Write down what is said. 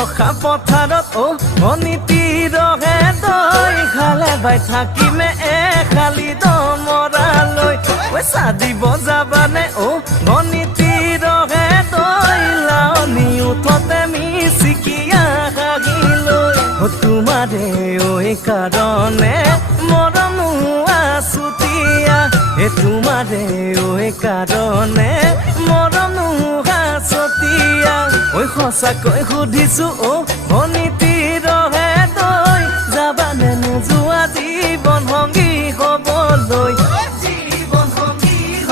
বৰষা পথাৰত অনিতি ৰহে দৈ খালে বাই থাকিমে খালি দমৰালৈ পইচা দিব যাবানে অনিতি ৰহে দৈ লাৱনি উঠতে মিচিকিয়া হাগিলৈ তোমাৰে ঐ কাৰণে মৰম আছুতীয়া তোমাৰে ঐ কাৰণে মৰম আছুতীয়া ঐ সঁচাকৈ সুধিছো ভনী